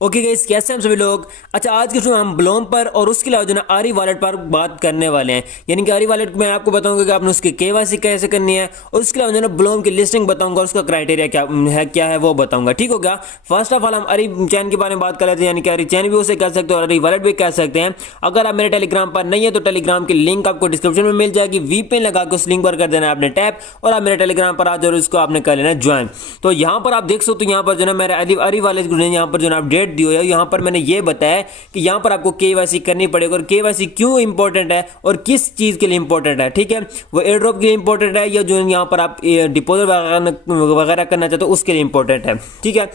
Okay guys, कैसे हैं हम सभी लोग। अच्छा, आज के शो में हम ब्लोम पर और उसके अलावा जो ना आरी वॉलेट पर बात करने वाले हैं। यानी कि आरी वॉलेट में आपको बताऊंगा कि आपने उसकी केवाईसी कैसे करनी है और उसके अलावा जो ना ब्लोम की लिस्टिंग बताऊंगा, उसका क्राइटेरिया क्या है वो बताऊंगा। ठीक हो गया। फर्स्ट ऑफ ऑल हम आरी चैन के बारे में बात कर लेते हैं। यानी कि आरी चैन भी उसे कह सकते हो और आरी वॉलेट भी कह सकते हैं। अगर आप मेरे टेलीग्राम पर नहीं है तो टेलीग्राम की लिंक आपको डिस्क्रिप्शन में मिल जाएगी। वीपीएन लगा के उस लिंक पर कर देना है आपने टैप और आप मेरे टेलीग्राम पर आ जाओ, उसको आपने कर लेना ज्वाइन। तो यहाँ पर आप देख सकते हो, यहाँ पर जो ना मेरे आरी वॉलेट ने यहाँ पर जो ना अपडेट दी है। यहाँ पर मैंने ये बताया कि यहां पर आपको केवाईसी करनी पड़ेगी और केवाईसी क्यों इंपॉर्टेंट है और किस चीज के लिए इंपॉर्टेंट है। ठीक है, वो एयर ड्रॉप के लिए इंपॉर्टेंट है या जो यहां पर आप डिपॉजिट वगैरह करना चाहते हो उसके लिए इंपॉर्टेंट है। ठीक है,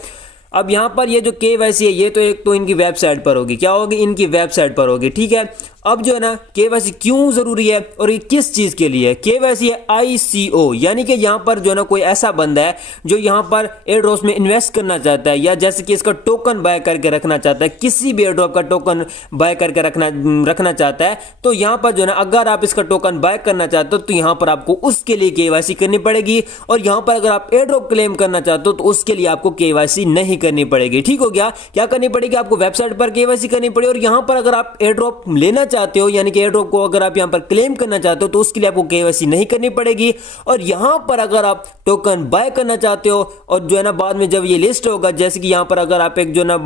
अब यहां पर ये जो केवाईसी है ये तो एक तो इनकी वेबसाइट पर होगी। क्या होगी? इनकी वेबसाइट पर होगी। ठीक है, अब जो है ना केवाईसी क्यों जरूरी है और ये किस चीज के लिए? केवाईसी है ICO, यानी कि यहां पर जो है ना कोई ऐसा बंदा है जो यहां पर एयर ड्रॉप में इन्वेस्ट करना चाहता है या जैसे कि इसका टोकन बाय करके रखना चाहता है, किसी भी एयर ड्रॉप का टोकन बाय करके रखना चाहता है। तो यहां पर जो है ना अगर आप इसका टोकन बाय करना चाहते हो तो यहां पर आपको उसके लिए केवाईसी करनी पड़ेगी और यहां पर अगर आप एयर ड्रॉप क्लेम करना चाहते हो तो उसके लिए आपको केवाईसी नहीं करनी पड़ेगी। ठीक हो गया। क्या करनी पड़ेगी? आपको वेबसाइट पर केवाईसी करनी पड़ेगी और यहां पर अगर आप एयर ड्रॉप लेना चाहते हो यानी कि एयर ड्रॉप को अगर आप यहां पर क्लेम करना चाहते हो तो उसके लिए आपको केवाईसी नहीं करनी पड़ेगी। और यहां पर अगर आप टोकन बाय करना चाहते हो और जो है ना बाद में जब ये लिस्ट होगा, जैसे कि यहां पर अगर आप एक जो ना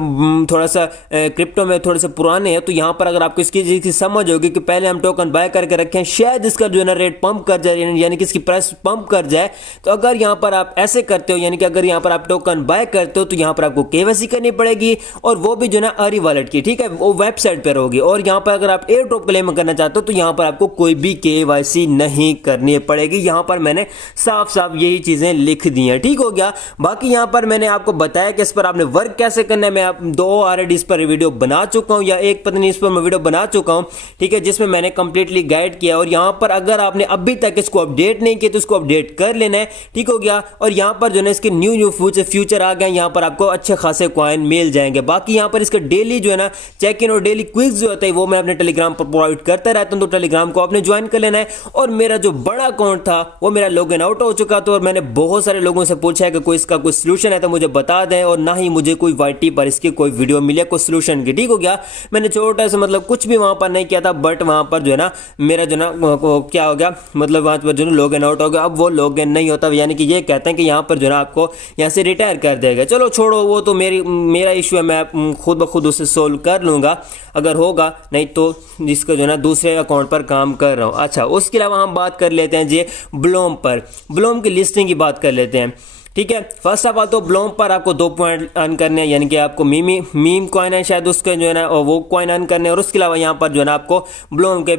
थोड़ा सा क्रिप्टो में थोड़े से पुराने हैं तो यहां पर अगर आपको इसकी चीज की समझ होगी कि पहले हम टोकन बाय करके रखें, शायद इसका जो है ना रेट पंप कर जाए यानी कि इसकी प्राइस पंप कर जाए। तो अगर यहां पर आप ऐसे करते हो यानी कि अगर यहां पर आप टोकन बाय करते हो तो यहां पर आपको केवाईसी करनी पड़ेगी और वो भी जो ना आरी वॉलेट की। ठीक है, वो वेबसाइट पर होगी। और यहां पर अगर आप एयर ड्रॉप क्लेम करना चाहते हो तो यहां पर आपको कोई भी केवाईसी नहीं करनी पड़ेगी। यहां पर मैंने साफ साफ यही चीजें लिख दी हैं। ठीक हो गया। बाकी यहां पर मैंने आपको बताया कि इस पर आपने वर्क कैसे करना है। मैं आप दो ऑलरेडी इस पर वीडियो बना चुका हूं या एक पता नहीं इस पर मैं वीडियो बना चुका हूं। ठीक है, जिसमें मैंने कंप्लीटली गाइड किया और यहां पर अगर आपने अभी तक इसको अपडेट नहीं किया तो इसको अपडेट कर लेना है। ठीक हो गया। और यहां पर जो है इसके न्यू फ्यूचर आ गए, यहां पर आपको अच्छे खासे कॉइन मिल जाएंगे। बाकी यहां पर इसके डेली जो है ना चेक इन और डेली क्विज जो होता है वो मैं अपने टेलीग्राम पर प्रोवाइड करता रहता हूं, तो टेलीग्राम को आपने ज्वाइन कर लेना है। और मेरा जो बड़ा अकाउंट था वो मेरा लॉगिन आउट हो चुका था और मैंने बहुत सारे लोगों से पूछा है कि कोई इसका कोई सलूशन है तो मुझे बता दें, और ना ही मुझे कोई YT पर इसकी कोई वीडियो मिले कोई सलूशन की। ठीक हो गया। मैंने छोटा सा मतलब कुछ भी वहां पर नहीं किया था, बट वहां पर जो है ना मेरा जो ना क्या हो गया, मतलब वहां पर जो ना लॉगिन आउट हो गया। अब वो लॉगिन नहीं होता, यानी कि ये कहते हैं कि यहां पर जो है ना आपको यहां से रिटायर कर देगा। चलो छोड़ो, वो तो मेरा इशू है, मैं खुद ब खुद उसे सोल्व कर लूंगा अगर होगा, नहीं तो जिसका जो है ना दूसरे अकाउंट पर काम कर रहा हूं। अच्छा, उसके अलावा हम बात कर लेते हैं जी ब्लोम पर। ब्लोम की लिस्टिंग की बात कर लेते हैं। ठीक है, फर्स्ट ऑफ ऑल तो ब्लोम पर आपको 2 पॉइंट अर्न करने हैं, यानी कि आपको मीम कॉइन है शायद उसके जो है ना वो कॉइन अर्न करने हैं। और उसके अलावा यहाँ पर जो है ना आपको ब्लोम के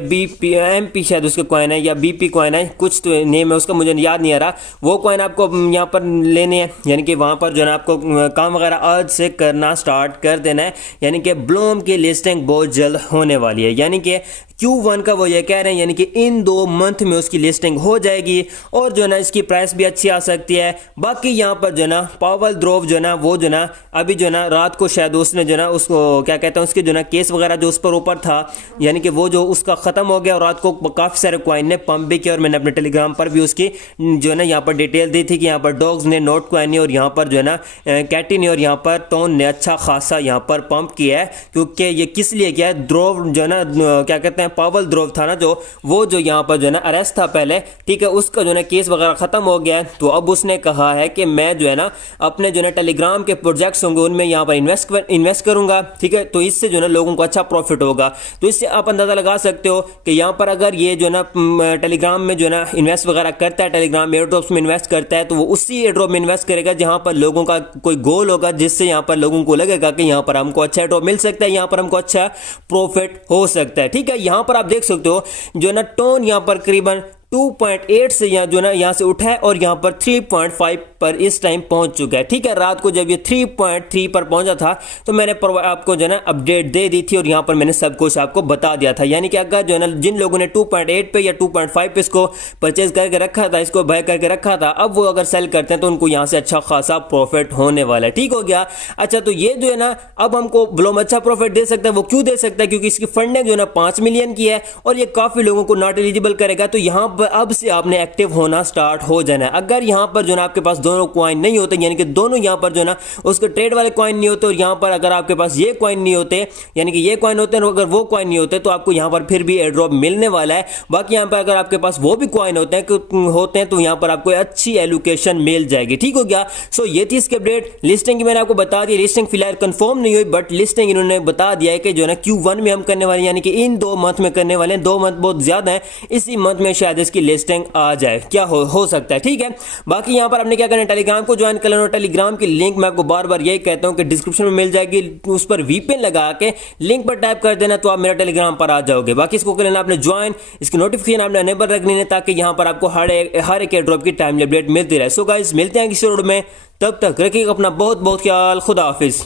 MP शायद उसके कॉइन है या BP कॉइन है, कुछ तो नेम है उसका मुझे याद नहीं आ रहा, वो कॉइन आपको यहाँ पर लेने हैं। यानी कि वहाँ पर जो है ना आपको काम वगैरह आज से करना स्टार्ट कर देना है। यानी कि ब्लोम की लिस्टिंग बहुत जल्द होने वाली है, यानी कि Q1 का वो ये कह रहे हैं, यानी कि इन 2 मंथ में उसकी लिस्टिंग हो जाएगी और जो है ना इसकी प्राइस भी अच्छी आ सकती है। बाकी यहाँ पर जो है ना पावल ड्रोव जो है ना वो जो है ना अभी जो है ना रात को शायद उसने जो है ना उसको क्या कहते हैं उसके जो है ना केस वगैरह जो उस पर ऊपर था, यानी कि वो जो उसका खत्म हो गया और रात को काफी सारे कॉइन ने पंप भी किया। और मैंने अपने टेलीग्राम पर भी उसकी जो है ना यहाँ पर डिटेल दी थी कि यहाँ पर डॉग्स ने, नोट कॉइन ने और यहाँ पर जो है ना कैटी ने और यहाँ पर टोन ने अच्छा खासा यहाँ पर पंप किया है। क्योंकि ये किस लिए किया है, ड्रोव जो है ना क्या कहते हैं पावल ड्रोव था ना जो वो जो यहाँ पर जो है ना अरेस्ट था पहले, ठीक है, उसका जो है ना केस वगैरह खत्म हो गया है। तो अब उसने कहा है कि मैं जो है ना अपने जो है ना टेलीग्राम के प्रोजेक्ट्स होंगे उनमें यहाँ पर इन्वेस्ट करूंगा। ठीक है, तो इससे जो है ना लोगों को अच्छा प्रॉफिट होगा। तो इससे आप अंदाजा लगा सकते हो कि यहाँ पर अगर ये जो है ना टेलीग्राम में जो है ना इन्वेस्ट वगैरह करता है, टेलीग्राम में एयरड्रॉप्स में इन्वेस्ट करता है, तो वो उसी एयरड्रॉप में इन्वेस्ट करेगा जहां पर लोगों का कोई गोल होगा, जिससे यहाँ पर लोगों को लगेगा कि यहाँ पर हमको अच्छा एयरड्रॉप मिल सकता है, यहाँ पर हमको अच्छा प्रॉफिट हो सकता है। ठीक है, यहाँ पर आप देख सकते हो जो है ना टोन यहाँ पर करीबन 2.8 से यहाँ जो ना यहाँ से उठा है और यहाँ पर 3.5 पर इस टाइम पहुंच चुका है। ठीक है, रात को जब ये 3.3 पर पहुंचा था तो मैंने आपको जो है ना अपडेट दे दी थी और यहाँ पर मैंने सब कुछ आपको बता दिया था। यानी कि अगर जो है ना जिन लोगों ने 2.8 पे या 2.5 पे इसको परचेज करके रखा था, इसको बाय करके रखा था, अब वो अगर सेल करते हैं तो उनको यहाँ से अच्छा खासा प्रॉफिट होने वाला है। ठीक हो गया। अच्छा, तो ये जो है ना अब हमको ब्लोम अच्छा प्रॉफिट दे सकता है। वो क्यों दे सकता है? क्योंकि इसकी फंडिंग जो है ना 5 मिलियन की है और ये काफी लोगों को नॉट एलिजिबल करेगा। तो यहाँ पर अब से आपने एक्टिव होना स्टार्ट हो जाना है। अगर यहाँ पर जो ना आपके पास दोनों कॉइन नहीं होते, यानी कि दोनों यहाँ पर जो ना उसके ट्रेड वाले कॉइन नहीं होते, और यहाँ पर अगर आपके पास ये कॉइन नहीं होते, यानी कि ये कॉइन होते हैं, अगर वो कॉइन नहीं होते तो आपको यहाँ पर फिर भी एयर ड्रॉप मिलने वाला है। बाकी यहाँ पर अगर आपके पास वो भी कॉइन होते हैं तो यहाँ पर आपको अच्छी एलोकेशन मिल जाएगी। ठीक हो गया। सो ये थी इसकी अपडेट। लिस्टिंग की मैंने आपको बता दी, लिस्टिंग फिलहाल कंफर्म नहीं हुई, बट लिस्टिंग इन्होंने बता दिया है कि जो है ना Q1 में हम करने वाले हैं, यानी कि इन 2 मंथ में करने वाले हैं। 2 मंथ बहुत ज्यादा है, इसी मंथ में शायद इसकी लिस्टिंग आ जाए, क्या हो सकता है। ठीक है। बाकी यहाँ पर आपने क्या करना है, टेलीग्राम को ज्वाइन कर लेना। टेलीग्राम की लिंक मैं आपको बार बार यही कहता हूँ कि डिस्क्रिप्शन में मिल जाएगी, उस पर VPN लगा के लिंक पर टाइप कर देना तो आप मेरा टेलीग्राम पर आ जाओगे। बाकी इसको कर लेना आपने ज्वाइन, इसकी नोटिफिकेशन आपने अनेबल रखनी है ताकि यहाँ पर आपको हर एक एयर ड्रॉप की टाइमली अपडेट मिलती रहे। सो गाइस, मिलते हैं किसी रोड में, तब तक रखिएगा अपना बहुत बहुत ख्याल। खुदा हाफिज।